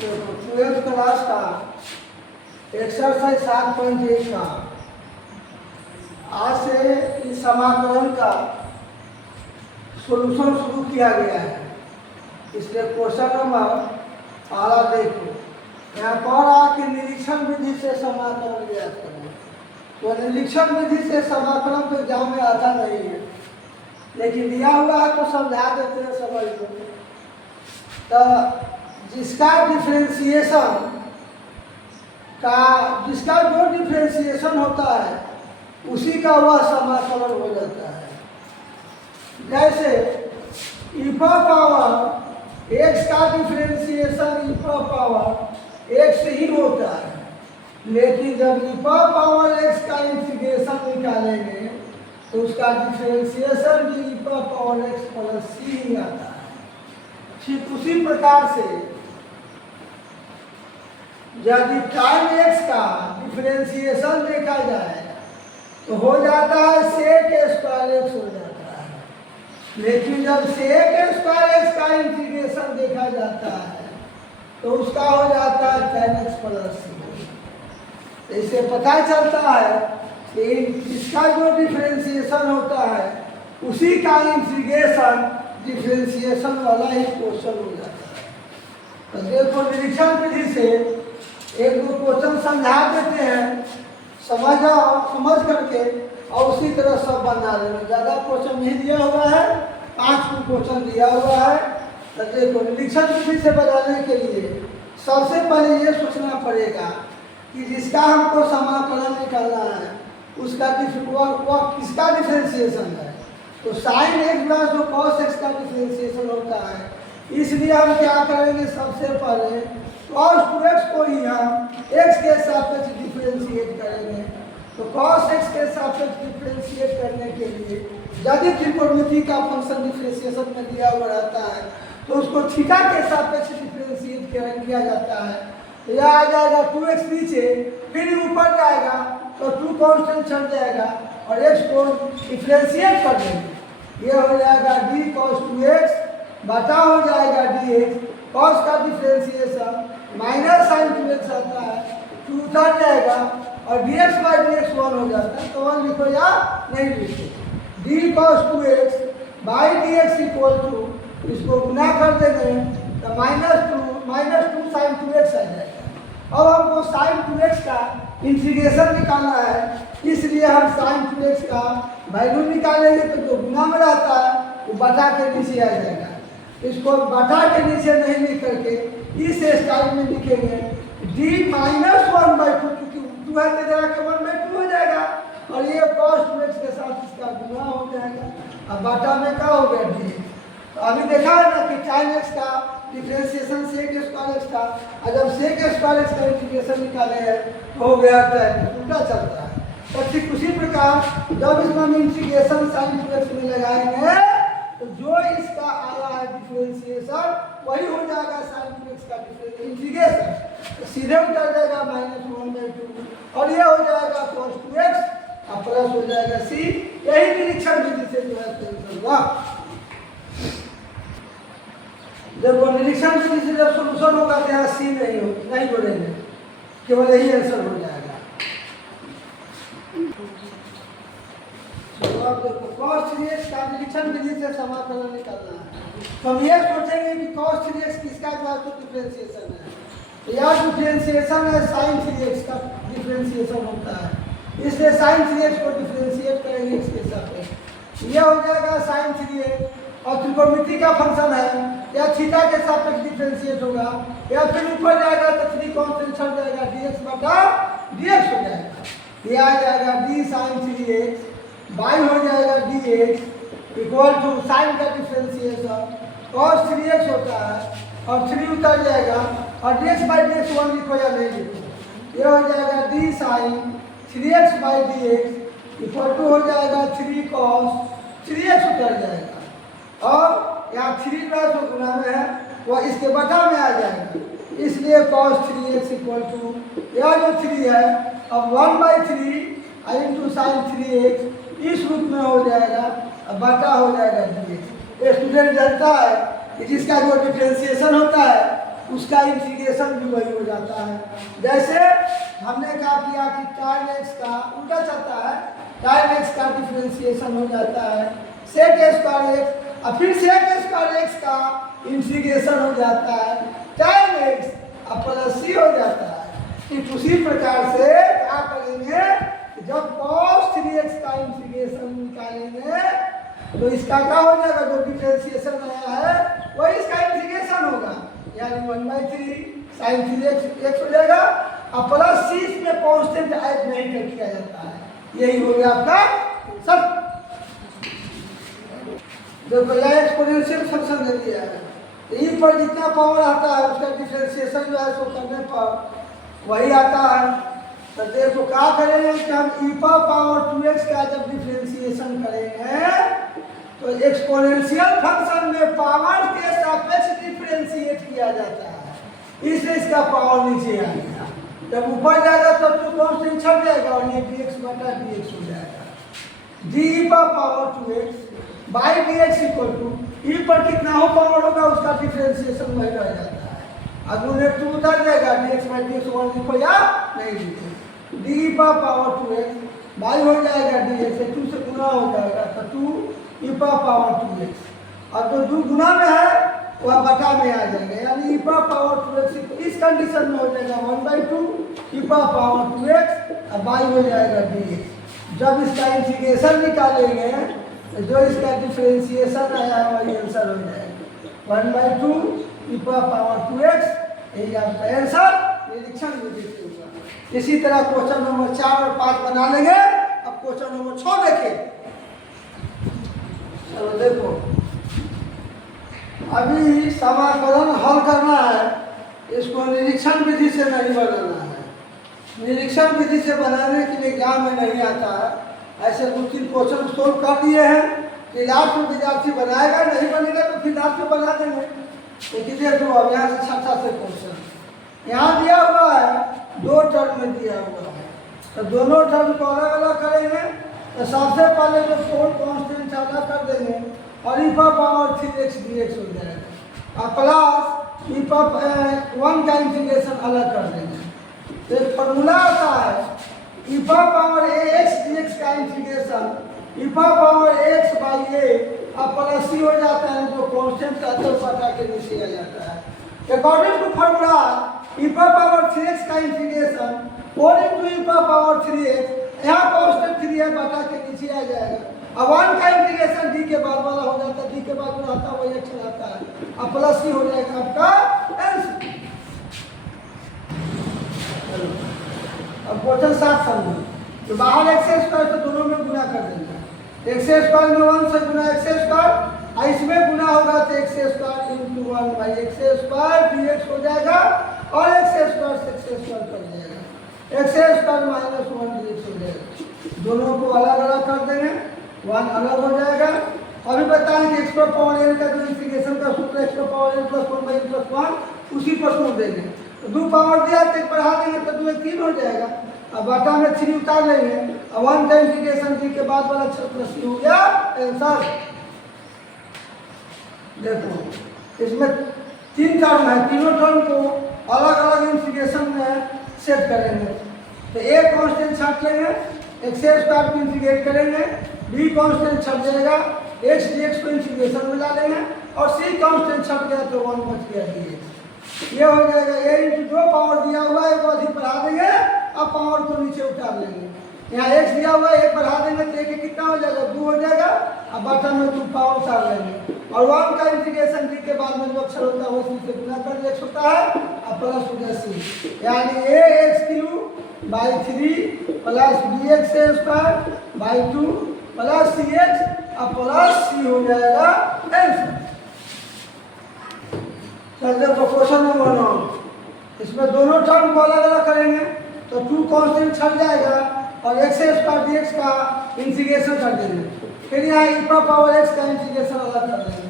Twelfth class का exercise 7.1 का आज से इस समाकलन का सॉल्यूशन शुरू किया गया है। इसलिए क्वेश्चन नंबर पहला देखो, यहाँ पर आके निरीक्षण विधि से समाकलन ज्ञात करें। तो निरीक्षण विधि से समाकलन तो एग्जाम में आता नहीं है, लेकिन दिया हुआ है तो समझा देते हैं, समझ लो। तो जिसका जो डिफ्रेंसिएशन होता है उसी का वह समाकलन हो जाता है। जैसे e पावर x का डिफ्रेंसिएशन e पावर x ही होता है, लेकिन जब e पावर x का इंटीग्रेशन निकालेंगे तो उसका डिफ्रेंसिएशन भी e power x plus c ही आता है। ठीक उसी प्रकार से यदि टाइम x का डिफ्रेंसिएशन देखा जाए तो हो जाता है sec स्क्वायर x हो जाता है, लेकिन जब sec स्क्वायर x का इंटीग्रेशन देखा जाता है तो उसका हो जाता है tan x प्लस c। इससे पता चलता है कि इसका जो डिफ्रेंसिएशन होता है उसी का इंटीग्रेशन डिफ्रेंसिएशन वाला ही क्वेश्चन हो जाता है। तो देखो निरीक्षण विधि से एक दो क्वेश्चन समझा देते हैं, समझ करके और उसी तरह सब बना लेना। ज़्यादा क्वेश्चन नहीं दिया हुआ है, 5 क्वेश्चन दिया हुआ है। तो देखो निरीक्षण विधि से बनाने के लिए सबसे पहले ये सोचना पड़ेगा कि जिसका हमको समाकलन निकालना है उसका वह किसका डिफ्रेंसिएशन है। तो साइन एक्स प्लस जो कॉस एक्स का डिफ्रेंसिएशन होता है, इसलिए हम क्या करेंगे, सबसे पहले cos 2x को ही हम x के सापेक्ष डिफरेंशिएट करेंगे। तो cos x के सापेक्ष डिफरेंशिएट करने के लिए यदि त्रिकोणमिति का फंक्शन डिफरेंशिएशन में दिया हुआ रहता है तो उसको थीटा के सापेक्ष डिफरेंशिएट किया जाता है। तो यह आ जाएगा 2x नीचे, फिर ऊपर जाएगा तो 2 कांस्टेंट चढ़ जाएगा और x को डिफरेंशिएट कर देंगे। ये हो जाएगा d cos 2x बटा हो जाएगा dx, cos का डिफरेंशिएशन माइनस साइन 2x आता है, 2 उतर जाएगा और dx बाई dx 1 हो जाता है। तो 1 लिखो या नहीं लिखो, d cos 2x by dx equal to, इसको गुना कर देंगे तो माइनस 2 साइन 2x आ जाएगा। अब हमको साइन 2x का इंटीग्रेशन निकालना है, इसलिए हम साइन 2x का वैल्यू निकालेंगे तो जो गुना में रहता है वो बटा के नीचे आ जाएगा। इसको बटा के नीचे नहीं लिख करके इस स्टाइल में लिखेंगे d माइनस 1/2, क्योंकि 2 है तो जरा के 1/2 हो जाएगा और ये cos 2x के साथ इसका गुना हो जाएगा। अब बटा में क्या हो गया d। तो अभी देखा है ना कि tan x का डिफरेंशिएशन sec स्क्वायर x था, और जब sec स्क्वायर x का इंटीग्रेशन निकाले हैं तो हो गया tan, उल्टा चलता है। तो ठीक उसी प्रकार जब इसमें हम इंटीग्रेशन sin 2x में लगाएंगे तो जो इसका आया है डिफरेंशिएशन वही हो जाएगा sin 2x का इंटीग्रेशन, तो सीधे उतर जाएगा -1/2 और ये हो जाएगा cos 2x और प्लस हो जाएगा c। यही निरीक्षण विधि से जो है होगा। देखो निरीक्षण विधि से जब सॉल्यूशन होगा तो यहाँ c नहीं जोड़ेंगे, केवल यही आंसर हो जाएगा। अब देखो cos 3x का निरीक्षण विधि से समाकलन निकालना है। तो हम ये सोचेंगे कि cos 3x किसका जो है तो डिफरेंशिएशन है, तो यह डिफरेंशिएशन है sin 3x का डिफरेंशिएशन होता है, इसलिए sin 3x को डिफरेंशिएट करेंगे x के सापेक्ष। यह हो जाएगा sin 3x और त्रिकोणमिति का फंक्शन है, या थीटा के सापेक्ष डिफरेंशिएट होगा, या फिर ऊपर जाएगा तो 3 कांस्टेंट चढ़ जाएगा, dx बटा dx हो जाएगा। ये आ जाएगा d sin 3x बाई हो जाएगा dx इक्वल टू साइन का डिफरेंशिएशन cos 3x होता है और 3 उतर जाएगा और dx बाई dx 1 लिखो या नहीं लिखो। ये हो जाएगा d sine 3x by dx equal to हो जाएगा 3 cos 3x उतर जाएगा और यहाँ 3 प्लस गुना में है वह इसके बटा में आ जाएगा, इसलिए cos 3x इक्वल टू यह जो 3 है अब 1/3 इंटू साइन 3x इस रूप में हो जाएगा, अब बटा हो जाएगा dx। स्टूडेंट जानता है कि जिसका जो डिफरेंशिएशन होता है उसका इंटीग्रेशन भी वही हो जाता है। जैसे हमने कहा किया कि tan x का उल्टा चलता है, tan x का डिफरेंशिएशन हो जाता है sec स्क्वायर x, और फिर sec स्क्वायर x का इंटीग्रेशन हो जाता है tan x प्लस c हो जाता है। ठीक उसी प्रकार से क्या करेंगे, जब cos 3x का इंटीग्रेशन निकालेंगे तो इसका क्या हो जाएगा, जो डिफरेंशिएशन आया है वही इसका इंटीग्रेशन होगा, यानी 1/3 sin 3x हो जाएगा, और प्लस c इसमें कांस्टेंट ऐड नहीं किया जाता है। यही हो गया आपका सब। देखो यह एक्सपोनेंशियल फंक्शन दे दिया है, ई पर जितना पावर आता है उसका डिफरेंशिएशन जो है सो करने पर वही आता है। तो देखो क्या करेंगे कि हम ई पावर 2x का जब डिफरेंशिएशन करेंगे तो एक्सपोनेंशियल फंक्शन में पावर के सापेक्ष डिफरेंशिएट किया जाता है, इसलिए इसका पावर नीचे आ गया। जब ऊपर जाएगा तब तो कांस्टेंट छट जाएगा और ये dx बटा dx हो जाएगा। d power 2x by dx equal to e पर कितना हो पावर होगा उसका डिफरेंशिएशन वही रह जाता है। अब उन्हें 2 उतर जाएगा, dx बाई dx 1 लिखो या नहीं लिखो, d पावर 2x बाई हो जाएगा dx से 2 से गुना हो जाएगा तो 2 ई पावर 2x, और जो 2 गुना में है वह बटा में आ जाएगा, यानी ई पावर 2x इस कंडीशन में हो जाएगा 1/2 ई पावर 2x और बाई हो जाएगा dx। जब इसका इंटीग्रेशन निकालेंगे तो जो इसका डिफरेंशिएशन आया है वही आंसर हो जाएगा 1/2 ई पावर 2x, यही आपका आंसर निरीक्षण विधि से होगा। इसी तरह क्वेश्चन नंबर 4 और 5 बना लेंगे। अब क्वेश्चन नंबर 6 देखिए। चलो देखो, अभी समाकलन हल करना है, इसको निरीक्षण विधि से नहीं बनाना है। निरीक्षण विधि से बनाने के लिए एग्जाम में नहीं आता है। ऐसे 2-3 क्वेश्चन सोल्व कर दिए हैं कि लास्ट में विद्यार्थी बनाएगा, नहीं बनेगा तो फिर लास्ट में बना देंगे। लेकिन देखो अब यहाँ से 6 से क्वेश्चन यहाँ दिया हुआ है, 2 टर्म में दिया हुआ है, तो दोनों टर्म को अलग अलग करेंगे। तो सबसे पहले जो 4 कांस्टेंट अलग कर देंगे और ई पावर 3x dx हो जाएगा, और प्लस ई पावर 1 का इंटीग्रेशन अलग कर देंगे। तो एक फॉर्मूला आता है ई पावर ax dx का integration E power x by a और प्लस c हो जाता है, जो कांस्टेंट का तो पता के नीचे आ जाता है। According to formula e power 3x का इंटीग्रेशन 4 into ई पावर 3x, यहाँ कांस्टेंट 3 है बटा के नीचे आ जाएगा, अब 1 का इंटीग्रेशन d के बाद वाला हो जाता है, d के बाद में आता है वही x रहता है, अब प्लस c हो जाएगा आपका आंसर। अब क्वेश्चन 7 समझो, तो बाहर x स्क्वायर से दोनों में गुना कर देना, x स्क्वायर में 1 से गुना x स्क्वायर, और इसमें गुना होगा तो x square into 1 by x square dx हो जाएगा, और x स्क्वायर से x स्क्वायर कर जाएगा, x स्क्वायर माइनस 1 dx हो जाएगा। दोनों को अलग अलग कर देंगे, 1 अलग हो जाएगा। अभी बताएं कि x पावर n का जो इंटीग्रेशन का सूत्र x power n plus 1 by n plus 1 उसी पर छोड़ देंगे। तो 2 पावर दिया तो 1 बढ़ा देंगे तो 2 3 हो जाएगा, अब बटा में 3 उतार लेंगे, अब 1 का इंटीग्रेशन d के बाद वाला 6 प्लस c हो गया आंसर। देखो इसमें 3 टर्म है, तीनों टर्म को अलग अलग इंटीग्रेशन में सेट करेंगे। तो a कांस्टेंट छाट लेंगे, x स्क्वायर को इंटीग्रेट करेंगे, b कांस्टेंट छट जाएगा, x dx को इंटीग्रेशन में डालेंगे, और c कांस्टेंट छट गया तो 1 बच गया dx। ये हो जाएगा a इंटू जो पावर दिया हुआ है वो अधिक बढ़ा देंगे, अब पावर को नीचे उतार लेंगे। यहाँ x दिया हुआ है 1 बढ़ा देंगे तो एक कितना हो जाएगा 2 हो जाएगा, अब बटा में 2 पावर उतार लेंगे, और 1 का इंटीग्रेशन d के बाद में जो अक्षर होता है वो c से गुना कर x होता है, अब प्लस हो गया c, यानी ax cube by 3 plus bx square by 2 plus cx अब प्लस c हो जाएगा आंसर। चलिए तो क्वेश्चन नंबर 9, इसमें दोनों टर्म को अलग अलग करेंगे तो 2 कांस्टेंट छट जाएगा और x स्क्वायर dx का इंटीग्रेशन कर देंगे, फिर यहाँ e पावर x का इंटीग्रेशन अलग कर देंगे।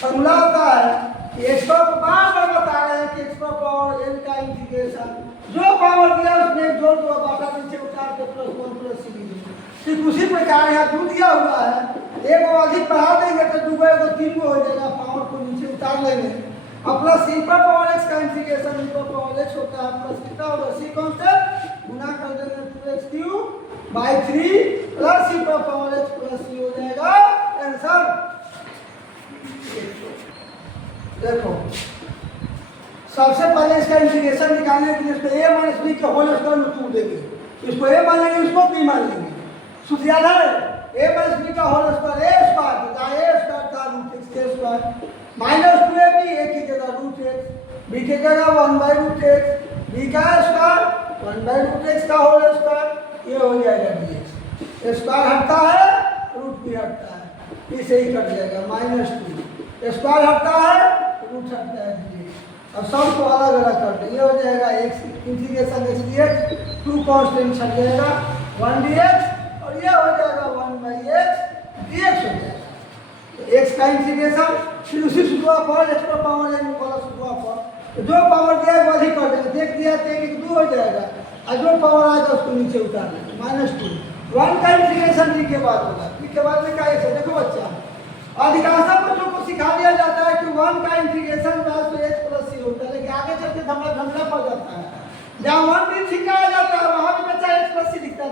फॉर्मूला होता है कि x बार बार बता रहे हैं कि x पावर n का इंटीग्रेशन जो पावर दिया उसमें जोड़ दो, बाटा नीचे उतार के प्लस 1 प्लस c लीजिए। ठीक उसी प्रकार यहाँ 2 दिया हुआ है, एक को अधिक बढ़ा देंगे तो 2 को 3 को हो जाएगा, पावर को नीचे उतार लेंगे, और प्लस सी पर पावर एक्स का इंटीग्रेशन ई पर पावर एक्स होता है प्लस कितना होगा सी कांस्टेंट गुना कर देंगे 2x³ 3 प्लस सी पर पावर एक्स प्लस सी हो जाएगा आंसर। देखो सबसे पहले इसका इंटीग्रेशन निकालने के लिए इसको a माइनस बी के होल स्क्वायर में तोड़ देंगे, इसको a मान लेंगे इसको b मान लेंगे। सूत्र याद है a माइनस बी का होल स्क्वायर a स्क्वायर बटा a स्क्वायर का रूट x के स्क्वायर माइनस 2ab a की जगह रूट x b की जगह 1/√x b का स्क्वायर 1/√x का होल स्क्वायर ये हो जाएगा dx। स्क्वायर हटता है रूट भी हटता है इसे ही कट जाएगा -2 स्क्वायर हटता है रूट हटता है dx। अब सब को अलग अलग कर दे ये हो जाएगा x integration x dx 2 constant छट जाएगा 1 dx और ये हो जाएगा 1/x dx हो जाएगा। तो x का इंटीग्रेशन फिर उसी सूत्र पर x पर पावर n वाला सूत्र पर तो जो पावर दिया है वो अधिक कर देंगे देख दिया तो 1 2 हो जाएगा और जो पावर आएगा उसको नीचे उतार देंगे -2 1 का इंटीग्रेशन d के बाद होगा d के बाद में क्या है देखो बच्चा अधिकांश बच्चों को सिखा दिया जाता है कि 1 का इंटीग्रेशन तो x प्लस सी होता है लेकिन आगे चल के झगड़ा पड़ जाता है जहाँ 1 भी सिखाया जाता है वहाँ भी बच्चा x प्लस सी लिखता है।